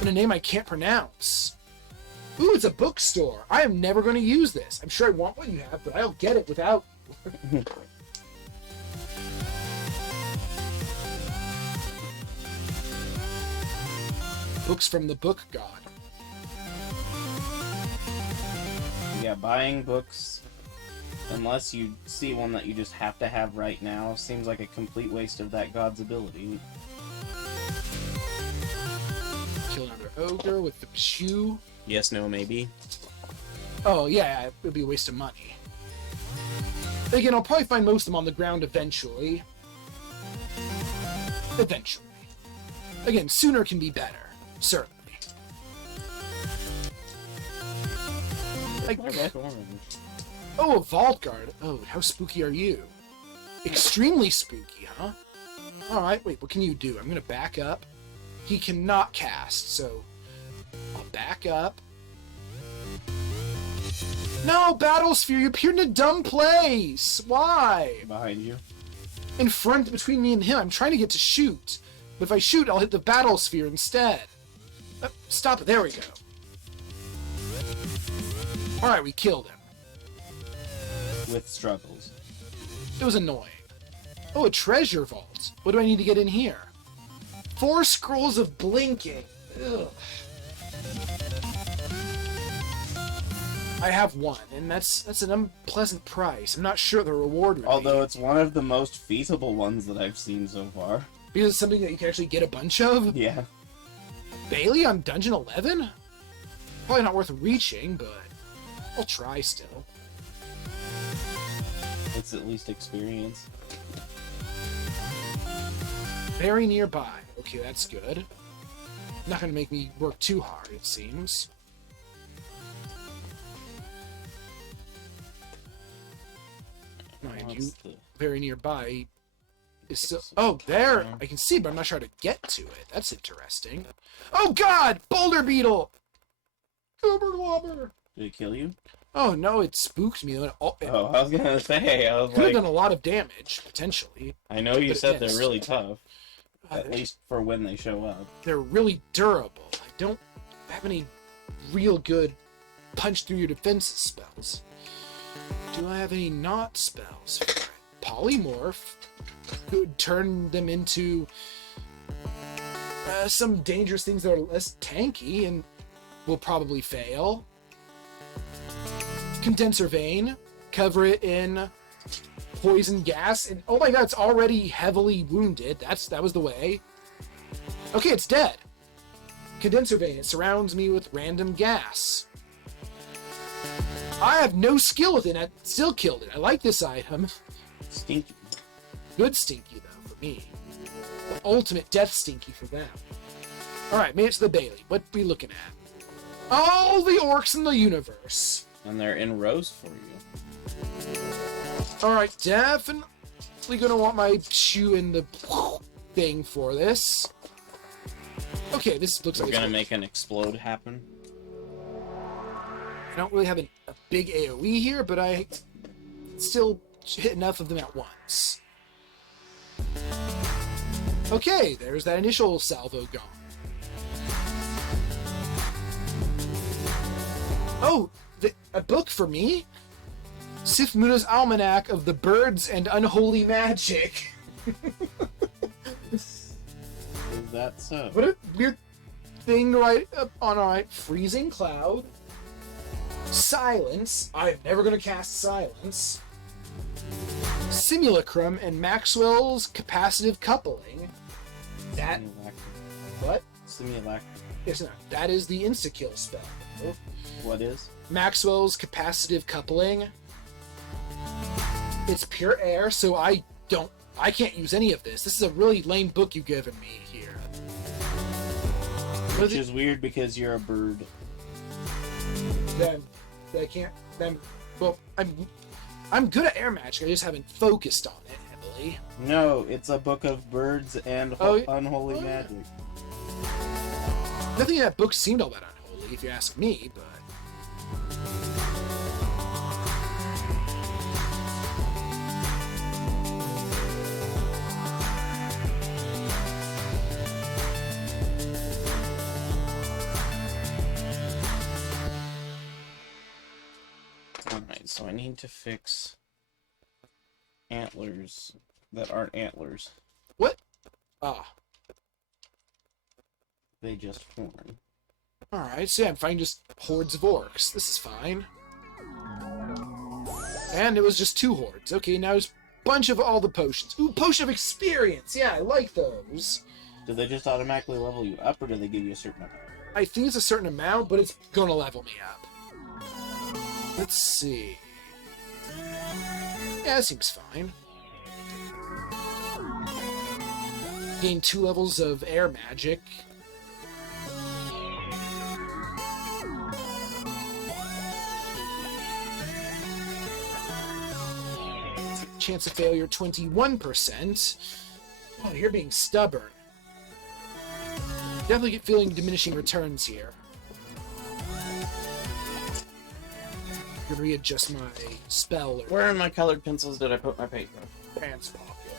in a name I can't pronounce. Ooh, it's a bookstore. I am never going to use this. I'm sure I want what you have, but I'll get it without. Books from the Book God. Yeah, buying books, unless you see one that you just have to have right now, seems like a complete waste of that god's ability. Kill another ogre with the shoe. Yes, no, maybe. Oh, yeah, it would be a waste of money. Again, I'll probably find most of them on the ground eventually. Eventually. Again, sooner can be better. Certainly. Oh, a vault guard. Oh, how spooky are you? Extremely spooky, huh? Alright, wait, what can you do? I'm gonna back up. He cannot cast, so I'll back up. No, Battlesphere, you appeared in a dumb place! Why? Behind you. In front, between me and him, I'm trying to get to shoot. But if I shoot, I'll hit the Battlesphere instead. Stop it, there we go. Alright, we killed him. With struggles. It was annoying. Oh, a treasure vault. What do I need to get in here? 4 scrolls of blinking. Ugh. I have 1, and that's an unpleasant price. I'm not sure the reward would Although be. it's one of the most feasible ones that I've seen so far. Because it's something that you can actually get a bunch of. Yeah. Bailey on Dungeon 11? Probably not worth reaching, but I'll try still. It's at least experience. Very nearby. Okay, that's good. Not gonna make me work too hard, it seems. Mind you, very nearby is still... Oh, there! I can see, but I'm not sure how to get to it. That's interesting. Oh god! Boulder Beetle! Goober Wobber! Did it kill you? Oh no, it spooked me. Oh, I was gonna say, I was could have like... done a lot of damage, potentially. I know you but said it they're missed. really tough. At least for when they show up. They're really durable. I don't have any real good punch through your defenses spells. Do I have any not spells for it? Polymorph could turn them into some dangerous things that are less tanky and will probably fail. Condenser Vein, cover it in poison gas, and oh my god, it's already heavily wounded. That was the way. Okay, it's dead. Condenser Vein, it surrounds me with random gas. I have no skill with it, I still killed it. I like this item. Stinky. Good stinky, though, for me. The ultimate death stinky for them. Alright, made it to the Bailey. What are we looking at? All the orcs in the universe. And they're in rows for you. Alright, definitely gonna want my shoe in the thing for this. Okay, this looks We're like gonna it's... make an explode happen. I don't really have a big AoE here, but I still hit enough of them at once. Okay, there's that initial salvo gone. Oh, a book for me? Sif Muna's Almanac of the Birds and Unholy Magic. Is that so? What a weird thing to write up on. Alright, Freezing Cloud. Silence. I'm never going to cast Silence. Simulacrum and Maxwell's Capacitive Coupling. That... What? Simulacrum. Yes, no, that is the insta-kill spell. What is? Maxwell's Capacitive Coupling. It's pure air, so I can't use any of this. This is a really lame book you've given me here. Which is weird because you're a bird. Then I can't. Then, well, I'm good at air magic. I just haven't focused on it heavily. No, it's a book of birds and unholy magic. Nothing in that book seemed all that unholy, if you ask me, but... Alright, so I need to fix antlers that aren't antlers. What? Ah. They just horn. Alright, so yeah, I'm finding just hordes of orcs. This is fine. And it was just 2 hordes. Okay, now there's a bunch of all the potions. Ooh, potion of experience! Yeah, I like those. Do they just automatically level you up, or do they give you a certain amount? I think it's a certain amount, but it's gonna level me up. Let's see. Yeah, that seems fine. Gain 2 levels of air magic. Chance of failure 21%. Oh, you're being stubborn. Definitely get feeling diminishing returns here. I'm gonna readjust my spell or Where in my colored pencils did I put my paper? pants pocket.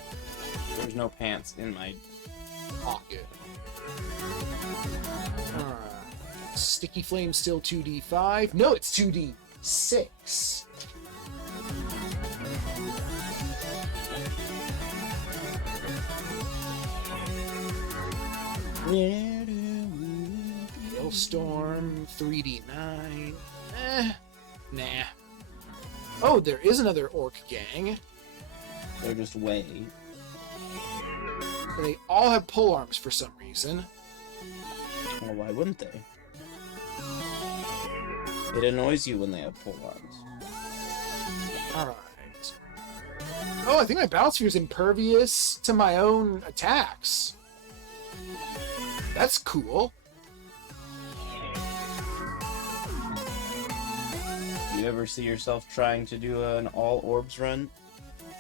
There's no pants in my... Pocket. Alright. Sticky Flame still 2d5. No, it's 2d6. Hailstorm 3d9. Nah. Oh, there is another orc gang. They're just way. And they all have pole arms for some reason. Well, why wouldn't they? It annoys you when they have pole arms. Alright. Oh, I think my battle sphere is impervious to my own attacks. That's cool. You ever see yourself trying to do an all orbs run?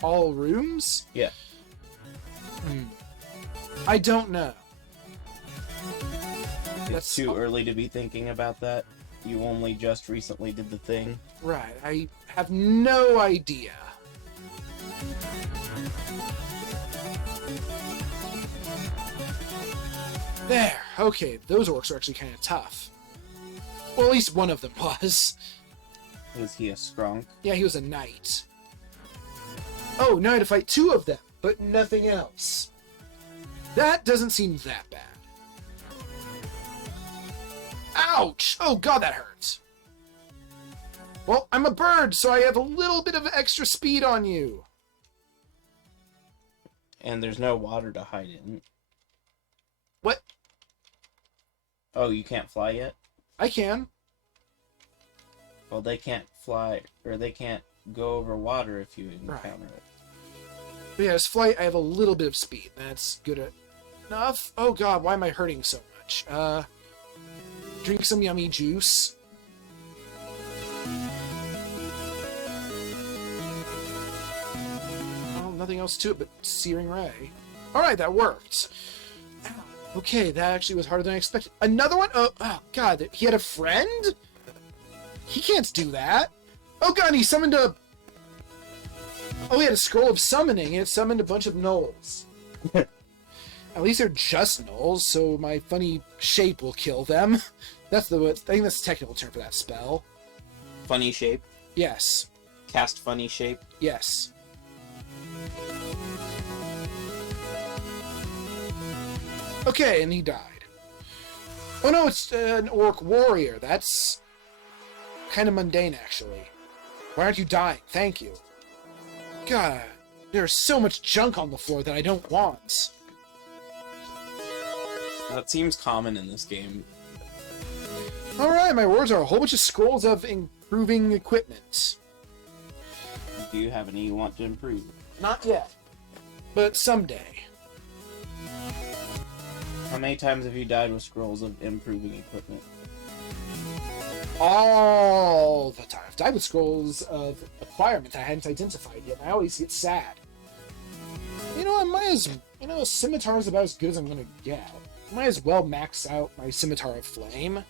All rooms? Yeah. I don't know. It's too early to be thinking about that. You only just recently did the thing. Right, I have no idea. There. Okay, those orcs are actually kind of tough. Well, at least one of them was. Was he a skronk? Yeah, he was a knight. Oh, now I had to fight 2 of them, but nothing else. That doesn't seem that bad. Ouch! Oh god, that hurts. Well, I'm a bird, so I have a little bit of extra speed on you. And there's no water to hide in. What? Oh, you can't fly yet? I can. Well, they can't fly, or they can't go over water if you encounter Right. it. But yeah, as flight, I have a little bit of speed. That's good enough. Oh god, why am I hurting so much? Drink some yummy juice. Well, nothing else to it but Searing Ray. Alright, that worked. Okay, that actually was harder than I expected. Another one? Oh god, he had a friend? He can't do that. Oh god, he summoned a... Oh, he had a scroll of summoning, and it summoned a bunch of gnolls. At least they're just gnolls, so my funny shape will kill them. That's the... I think that's the technical term for that spell. Funny shape? Yes. Cast funny shape? Yes. Okay, and he died. Oh no, it's an orc warrior. That's kind of mundane, actually. Why aren't you dying? Thank you. God, there's so much junk on the floor that I don't want. That seems common in this game. Alright, my rewards are a whole bunch of scrolls of improving equipment. Do you have any you want to improve? Not yet. But someday. How many times have you died with scrolls of improving equipment? All the time. I've died with scrolls of acquirement that I hadn't identified yet, and I always get sad. You know, I might as... You know, a scimitar is about as good as I'm gonna get. I might as well max out my Scimitar of Flame.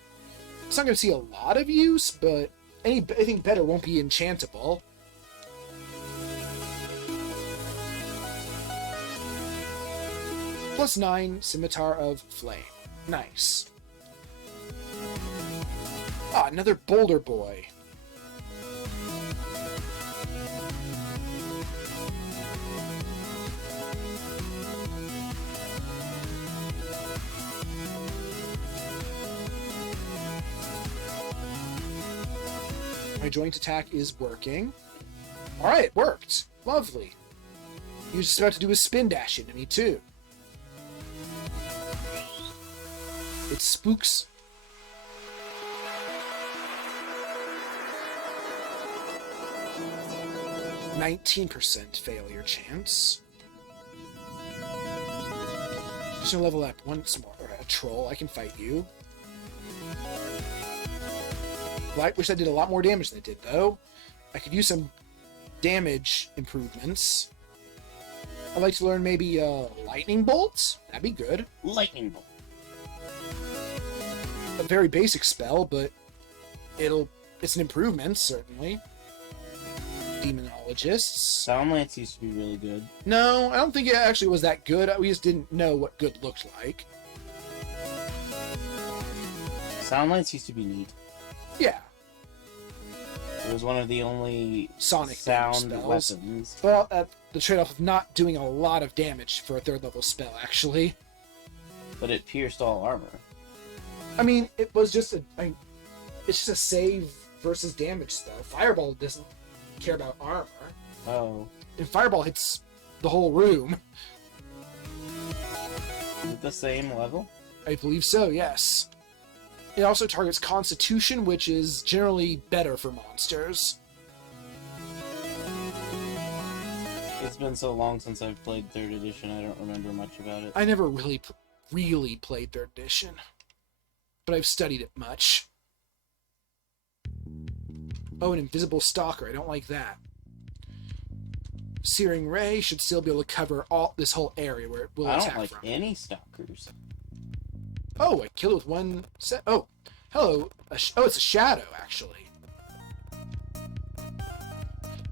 It's not gonna see a lot of use, but anything better won't be enchantable. +9 Scimitar of Flame. Nice. Ah, another Boulder Boy. My joint attack is working. Alright, it worked. Lovely. He was just about to do a spin dash into me, too. It spooks. %19 failure chance. Just gonna level up once more. Alright, a troll. I can fight you. I wish I did a lot more damage than it did, though. I could use some damage improvements. I'd like to learn maybe lightning bolts. That'd be good. Lightning bolt. A very basic spell, but it's an improvement, certainly. Demonologists. Soundlance used to be really good. No, I don't think it actually was that good. We just didn't know what good looked like. Soundlance used to be neat. Yeah. It was one of the only Sonic sound spells. weapons. Well, the trade-off of not doing a lot of damage for a third-level spell, actually. But it pierced all armor. I mean, it was just it's just a save versus damage spell. Fireball doesn't care about armor. Oh. And Fireball hits the whole room. Is it the same level? I believe so, yes. It also targets Constitution, which is generally better for monsters. It's been so long since I've played 3rd edition, I don't remember much about it. I never really played 3rd edition, but I've studied it much. Oh, an Invisible Stalker. I don't like that. Searing Ray should still be able to cover this whole area where it will I attack don't like from. any stalkers. Oh, I killed it with one set. Oh, hello. Oh, it's a shadow, actually.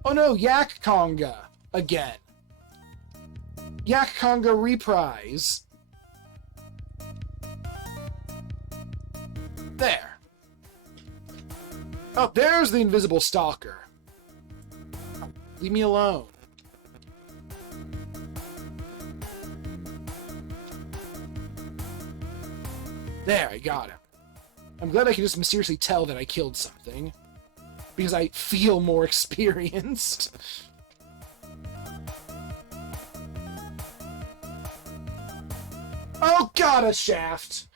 Oh no, Yak Conga again. Yak Conga reprise. There. Oh, there's the Invisible Stalker. Leave me alone. There, I got him. I'm glad I can just mysteriously tell that I killed something. Because I feel more experienced. Oh god, a shaft!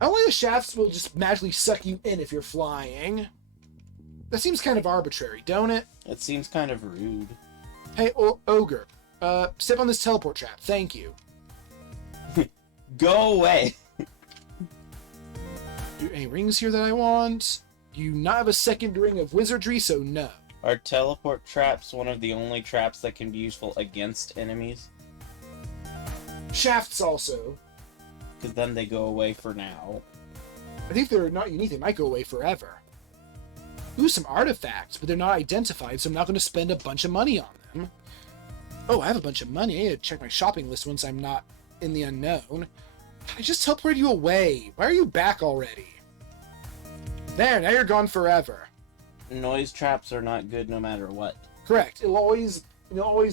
Only the shafts will just magically suck you in if you're flying. That seems kind of arbitrary, don't it? It seems kind of rude. Hey, Ogre. Step on this teleport trap. Thank you. Go away! Any rings here that I want? You not have a second ring of wizardry, so no. Are teleport traps one of the only traps that can be useful against enemies? Shafts also. Because then they go away for now. I think they're not unique. They might go away forever. Ooh, some artifacts, but they're not identified, so I'm not going to spend a bunch of money on them. Oh, I have a bunch of money. I need to check my shopping list once I'm not in the unknown. I just teleported you away. Why are you back already? There, now you're gone forever. Noise traps are not good no matter what. Correct. It'll always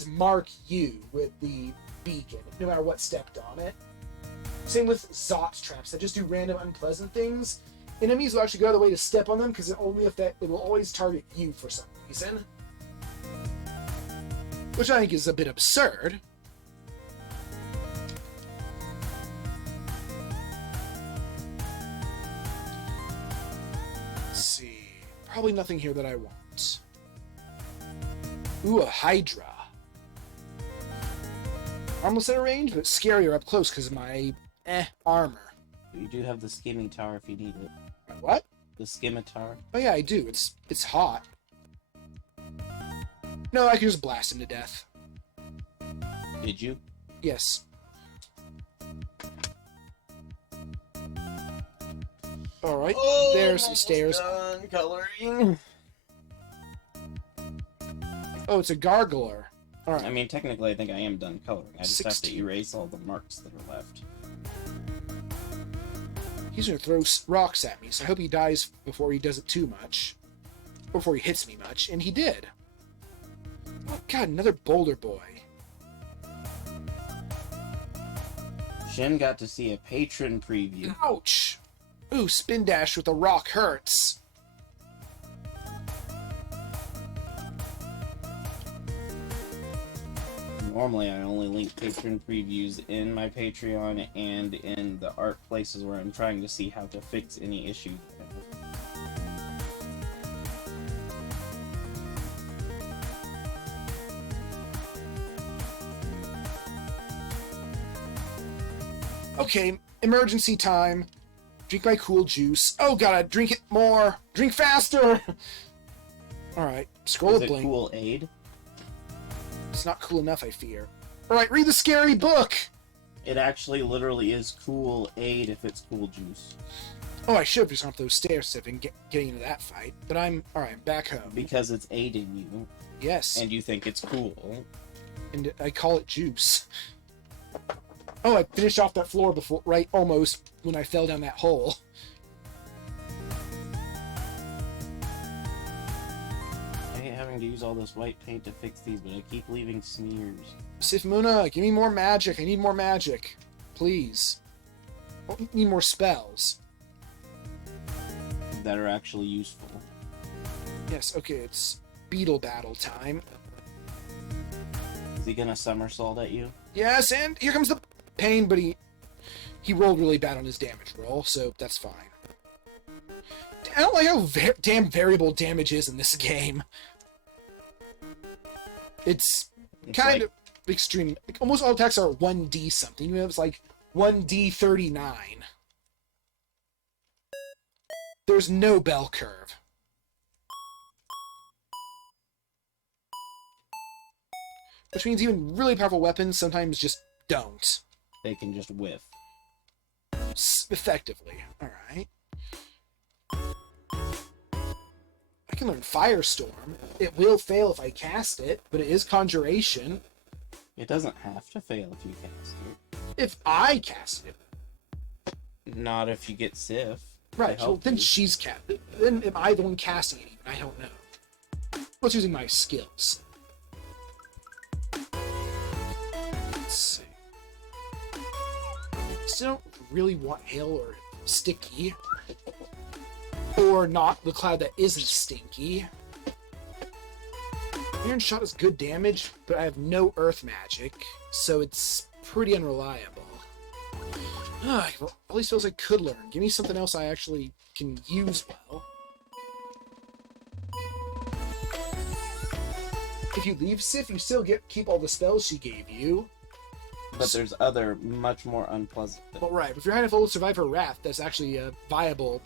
mark you with the beacon, no matter what stepped on it. Same with Zot traps that just do random unpleasant things. Enemies will actually go out of the way to step on them because it will always target you for some reason. Which I think is a bit absurd. Let's see. Probably nothing here that I want. Ooh, a Hydra. Harmless at a range, but scarier up close because of my armor. You do have the Scimitar if you need it. What? The Scimitar. Oh yeah, I do. It's hot. No, I can just blast him to death. Did you? Yes. Alright, there's some stairs. Done coloring. Oh, it's a gargler. Alright. I mean, technically, I think I am done coloring. I just have 16. to erase all the marks that are left. He's gonna throw rocks at me, so I hope he dies before he does it too much. Before he hits me much, and he did. Oh god, another boulder boy. Shin got to see a patron preview. Ouch! Ooh, spin dash with a rock hurts. Normally, I only link patron previews in my Patreon and in the art places where I'm trying to see how to fix any issues. Okay, emergency time. Drink my cool juice. Oh, gotta drink it more. Drink faster. All right, scroll Is a it blink. Cool Aid? It's not cool enough, I fear. All right, read the scary book. It actually literally is Cool Aid if it's Cool Juice. Oh, I should have just gone up those stairs if I'm getting into that fight. But I'm all right. I'm back home. Because it's aiding you, Yes, and you think it's cool. and I call it juice. Oh, I finished off that floor before, right, almost, when I fell down that hole. I hate having to use all this white paint to fix these, but I keep leaving smears. Sifmuna, give me more magic. I need more magic. Please. I need more spells. That are actually useful. Yes, okay, it's beetle battle time. Is he gonna somersault at you? Yes, and here comes the pain, but he rolled really bad on his damage roll, so that's fine. I don't like how damn variable damage is in this game. It's kind of extreme. Like, almost all attacks are 1d something. Even if it's like 1d39. There's no bell curve. Which means even really powerful weapons sometimes just don't. They can just whiff. Effectively. Alright. I can learn Firestorm. It will fail if I cast it, but it is Conjuration. It doesn't have to fail if you cast If I cast it. it. Not if you get Sif. Right, to well, help then you. she's cast. Then am I the one casting it? I don't know. What's using my skills? Let's see. Still don't really want hail or sticky. Or not the cloud that isn't stinky. Iron Shot is good damage, but I have no earth magic, so it's pretty unreliable. Well, all these spells I could learn. Give me something else I actually can use well. If you leave Sif, you still keep all the spells she gave you. But there's other, much more unpleasant things. But right, if you're trying to survive her wrath, that's actually a viable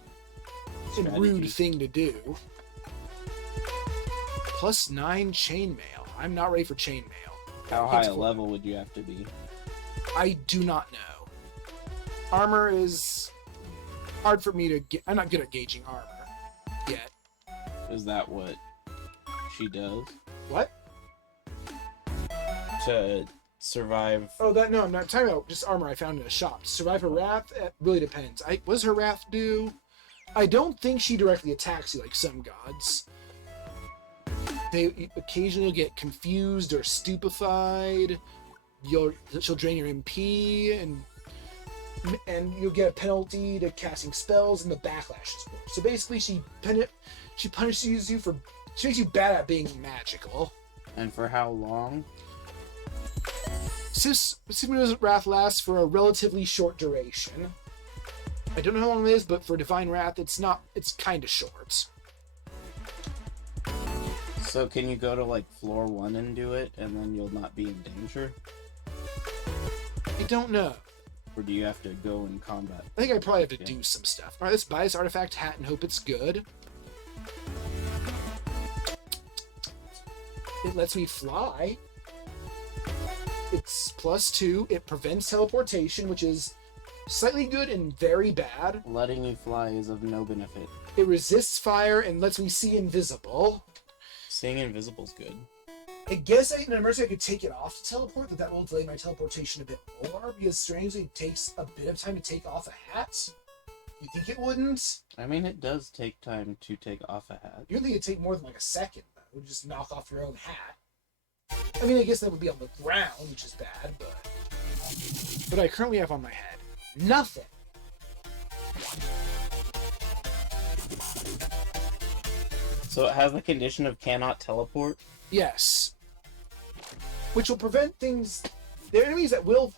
and rude thing to do. +9 chainmail. I'm not ready for chainmail. How high a level would you have to be? I do not know. Armor is hard for me to get. I'm not good at gauging armor yet. Is that what she does? What? To survive. Oh, no, I'm not talking about just armor I found in a shop. To survive her wrath, it really depends. What does her wrath do? I don't think she directly attacks you like some gods. They occasionally get confused or stupefied. She'll drain your MP, and you'll get a penalty to casting spells, and the backlash is more. So basically, she punishes you for. She makes you bad at being magical. And for how long? Sifuna's wrath lasts for a relatively short duration. I don't know how long it is, but for Divine Wrath, it's kind of short. So can you go to like floor 1 and do it, and then you'll not be in danger? I don't know. Or do you have to go in combat? I think I probably have to do some stuff. Alright, let's buy this artifact hat and hope it's good. It lets me fly. It's +2. It prevents teleportation, which is slightly good and very bad. Letting you fly is of no benefit. It resists fire and lets me see invisible. Seeing invisible's good. I guess in an emergency I could take it off to teleport, but that will delay my teleportation a bit more, because strangely it takes a bit of time to take off a hat. You think it wouldn't? I mean, it does take time to take off a hat. You would think it'd take more than like a second, though. It would just knock off your own hat. I mean, I guess that would be on the ground, which is bad, but... What I currently have on my head? Nothing! So it has the condition of cannot teleport? Yes. which will prevent things. There are enemies that will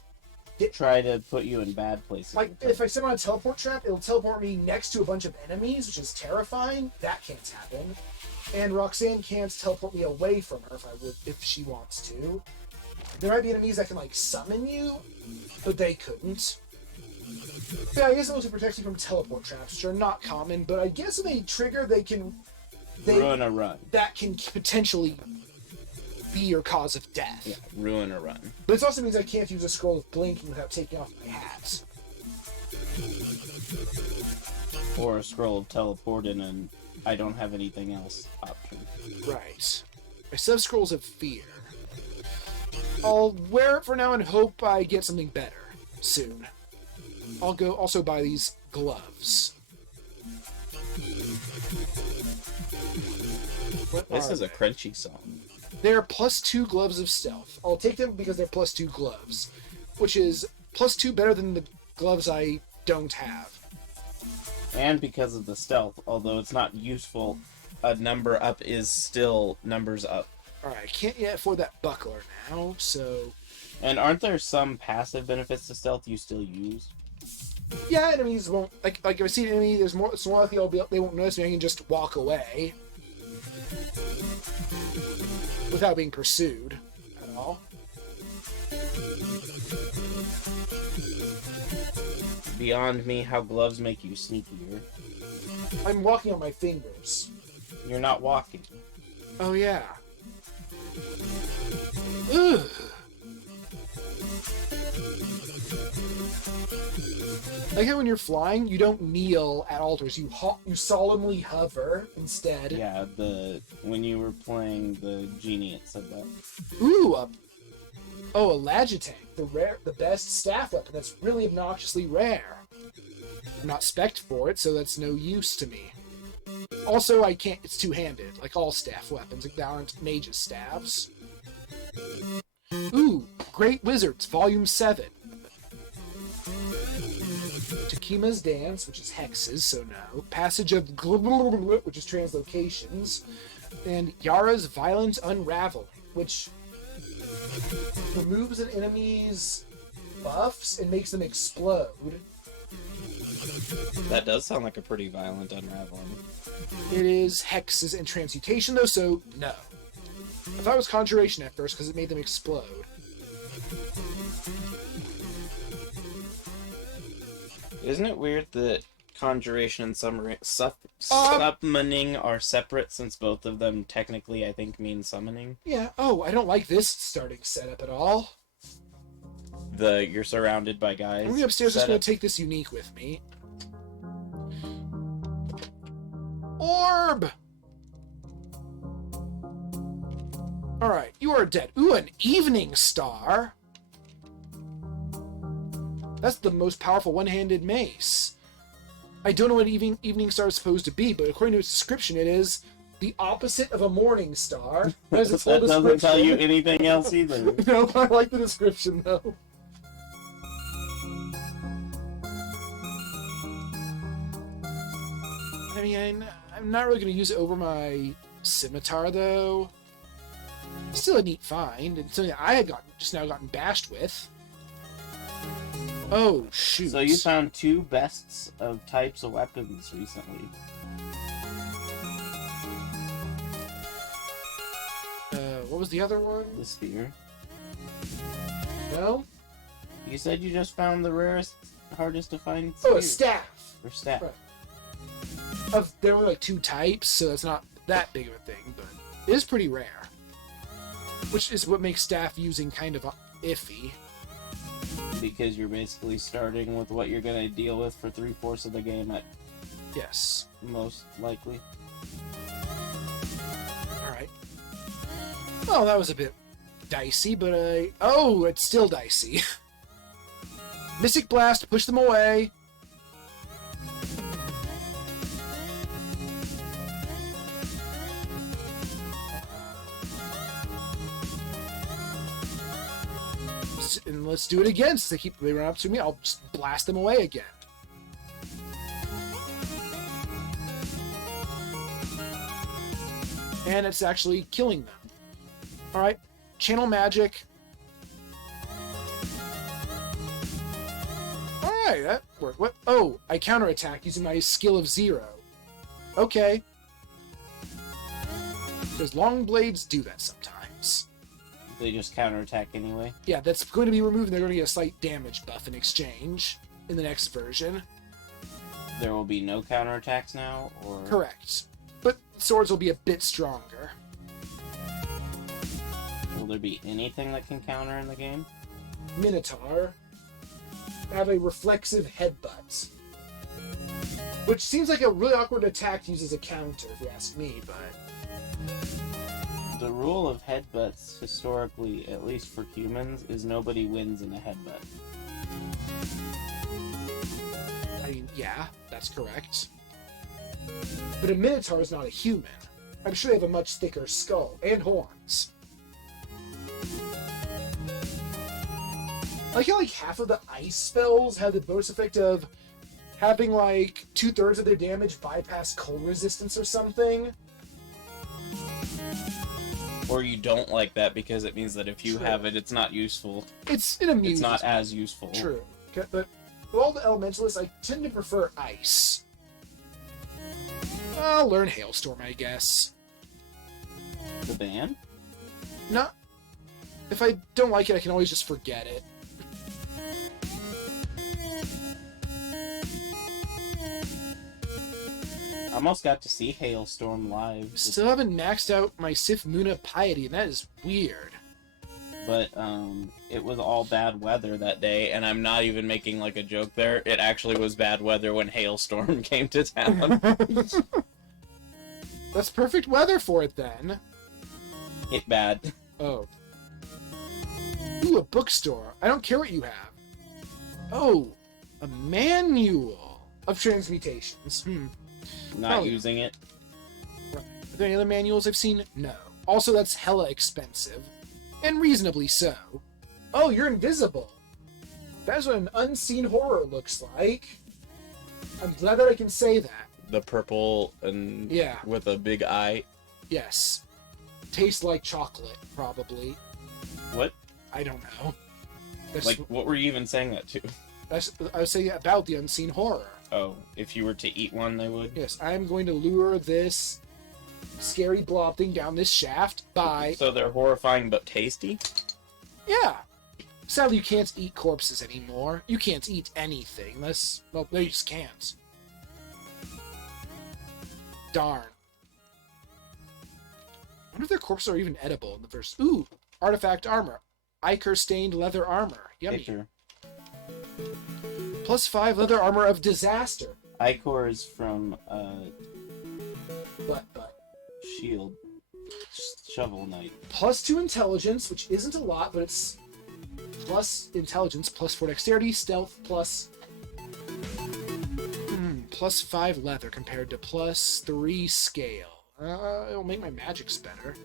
Try to put you in bad places. like if I set on a teleport trap, it'll teleport me next to a bunch of enemies, which is terrifying. That can't happen. And Roxanne can't teleport me away from her if she wants to. There might be enemies that can like summon you, but they couldn't. Yeah, I guess it also protects you from teleport traps, which are not common, but I guess when they trigger, they ruin a run. that can potentially be your cause of death. Yeah, ruin a run. But it also means I can't use a scroll of blinking without taking off my hat. Or a scroll of teleporting and I don't have anything else option. Right. I still have scrolls of fear. I'll wear it for now and hope I get something better soon. I'll go also buy these gloves. This is a crunchy song. They're +2 gloves of stealth. I'll take them because they're +2 gloves, which is +2 better than the gloves I don't have. And because of the stealth, although it's not useful, a number up is still numbers up. Alright, I can't yet afford that buckler now, so... And aren't there some passive benefits to stealth you still use? Yeah, enemies won't... Like if I see an enemy, it's more likely they won't notice me, I can just walk away. Without being pursued at all. Beyond me, how gloves make you sneakier. I'm walking on my fingers. You're not walking. Oh, yeah. Ugh. Like how when you're flying, you don't kneel at altars. You solemnly hover instead. Yeah, when you were playing the genie, it said that. Ooh, a Lagitank, the best staff weapon that's really obnoxiously rare. I'm not spec'd for it, so that's no use to me. Also, I can't. It's two-handed, like all staff weapons. Like, there aren't mage's staves. Ooh, Great Wizards, Volume 7. Takima's Dance, which is hexes, so no. Passage of which is translocations. And Yara's Violent Unraveling, which removes an enemy's buffs and makes them explode. That does sound like a pretty violent unraveling. It is hexes and transmutation, though, so no. I thought it was conjuration at first because it made them explode. Isn't it weird that conjuration and summoning are separate, since both of them technically, I think, mean summoning? Yeah. Oh, I don't like this starting setup at all. You're surrounded by guys. I'm going upstairs, just going to take this unique with me. Orb! Alright, you are dead. Ooh, an Evening Star! That's the most powerful one-handed mace. I don't know what Evening Star is supposed to be, but according to its description, it is the opposite of a Morning Star. That doesn't tell you anything else either. No, I like the description, though. I mean, I'm not really going to use it over my scimitar, though. Still a neat find, and something that I had just now gotten bashed with. Oh, shoot. So you found 2 bests of types of weapons recently. What was the other one? The spear. No? You said you just found the rarest, hardest to find spear. Oh, a staff! Or staff. Right. There were like 2 types, so it's not that big of a thing, but it is pretty rare. Which is what makes staff using kind of iffy. Because you're basically starting with what you're going to deal with for 3/4 of the game at Yes. most likely. Alright. Well, that was a bit dicey, but oh, it's still dicey. Mystic Blast, push them away. And let's do it again. Since they run up to me, I'll just blast them away again. And it's actually killing them. Alright, channel magic. Alright, that worked. What? Oh, I counterattack using my skill of 0. Okay. Because long blades do that sometimes. They just counterattack anyway. Yeah, that's going to be removed, and they're going to get a slight damage buff in exchange in the next version. There will be no counterattacks now, or... Correct. But swords will be a bit stronger. Will there be anything that can counter in the game? Minotaur have a reflexive headbutt. Which seems like a really awkward attack to use as a counter, if you ask me, but... The rule of headbutts, historically, at least for humans, is nobody wins in a headbutt. I mean, yeah, that's correct. But a Minotaur is not a human. I'm sure they have a much thicker skull and horns. I like how, like, half of the ice spells have the bonus effect of having, like, 2/3 of their damage bypass cold resistance or something. Or you don't like that because it means that if you True. have it, it's not useful. It amuses It's not me. as useful. True. Okay, but of all the elementalists, I tend to prefer ice. I'll learn Hailstorm, I guess. The band? Not. If I don't like it, I can always just forget it. I almost got to see Hailstorm live. Still haven't maxed out my Sif Muna piety, and that is weird. But it was all bad weather that day, and I'm not even making like a joke there. It actually was bad weather when Hailstorm came to town. That's perfect weather for it, then. It bad. Oh. Ooh, a bookstore. I don't care what you have. Oh, a manual of transmutations. Not Oh. using it. Right. Are there any other manuals I've seen? No. Also, that's hella expensive. And reasonably so. Oh, you're invisible. That's what an unseen horror looks like. I'm glad that I can say that. The purple and Yeah. with a big eye. Yes. Tastes like chocolate, probably. What? I don't know. That's, Like, what were you even saying that to? that's I was saying about the unseen horror. Oh, if you were to eat one, they would? Yes, I'm going to lure this scary blob thing down this shaft by... So they're horrifying but tasty? Yeah. Sadly, you can't eat corpses anymore. You can't eat anything. Unless... Well, you just can't. Darn. I wonder if their corpses are even edible in the first... Ooh! Artifact armor. Ichor stained leather armor. Yummy. Ichor. +5 leather armor of disaster. Ichor is from But. Shield. Shovel Knight. +2 intelligence, which isn't a lot, but it's plus intelligence, +4 dexterity, stealth, +5 leather compared to +3 scale. It'll make my magics better.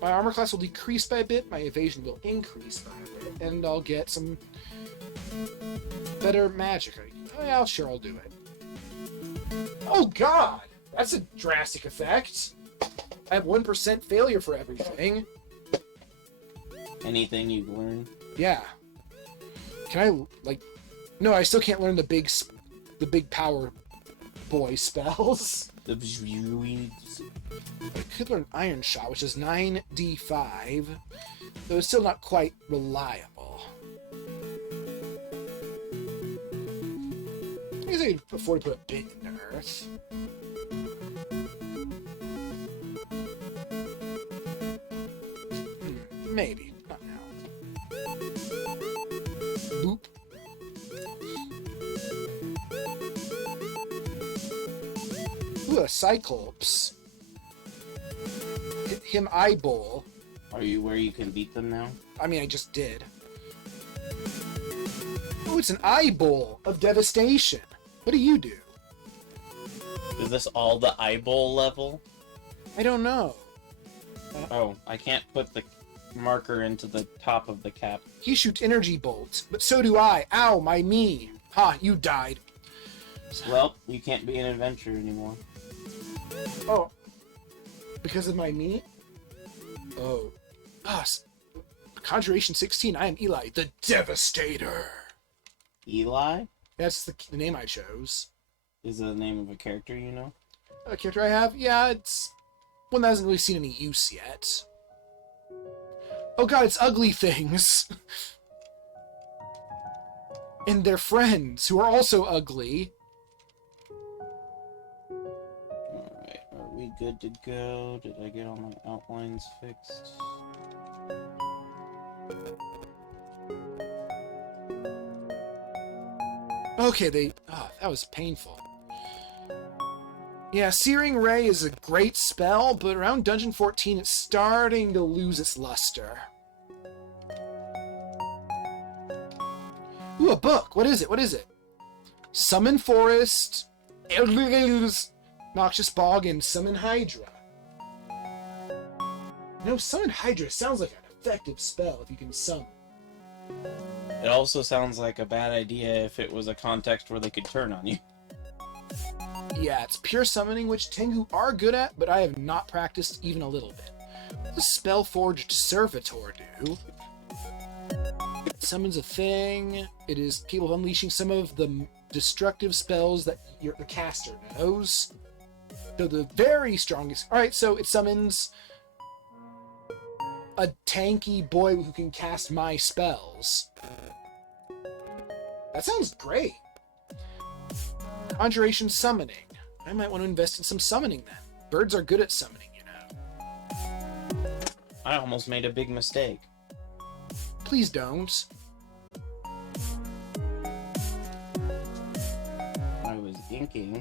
My armor class will decrease by a bit, my evasion will increase by a bit, and I'll get some better magic. Oh yeah, sure, I'll do it. Oh god! That's a drastic effect. I have 1% failure for everything. Anything you've learned? Yeah. Can I, like... No, I still can't learn the big power boy spells. I could learn Iron Shot, which is 9d5, though it's still not quite reliable. I guess I could afford to put a bit into Earth. Maybe. Not now. Boop. Ooh, a Cyclops. Hit him eyeball. Are you where you can beat them now? I mean, I just did. Oh, it's an eyeball of devastation. What do you do? Is this all the eyeball level? I don't know. Oh, I can't put the marker into the top of the cap. He shoots energy bolts, but so do I. Ow, my knee. Ha, you died. Well, you can't be an adventurer anymore. Oh. Because of my knee? Oh. Conjuration 16, I am Eli, the Devastator. Eli? That's the name I chose. Is the name of a character you know? A character I have? Yeah, it's one that hasn't really seen any use yet. Oh god, it's ugly things! And their friends, who are also ugly. Alright, are we good to go? Did I get all my outlines fixed? Okay, that was painful. Yeah, Searing Ray is a great spell, but around Dungeon 14 it's starting to lose its luster. Ooh, a book! What is it? What is it? Summon Forest, Noxious Bog, and Summon Hydra. No, Summon Hydra sounds like an effective spell if you can summon. It also sounds like a bad idea if it was a context where they could turn on you. Yeah, it's pure summoning, which Tengu are good at, but I have not practiced even a little bit. What does Spellforged Servitor do? It summons a thing. It is capable of unleashing some of the destructive spells that the caster knows. So the very strongest... Alright, so it summons a tanky boy who can cast my spells. That sounds great. Conjuration Summoning. I might want to invest in some summoning then. Birds are good at summoning, you know. I almost made a big mistake. Please don't. I was inking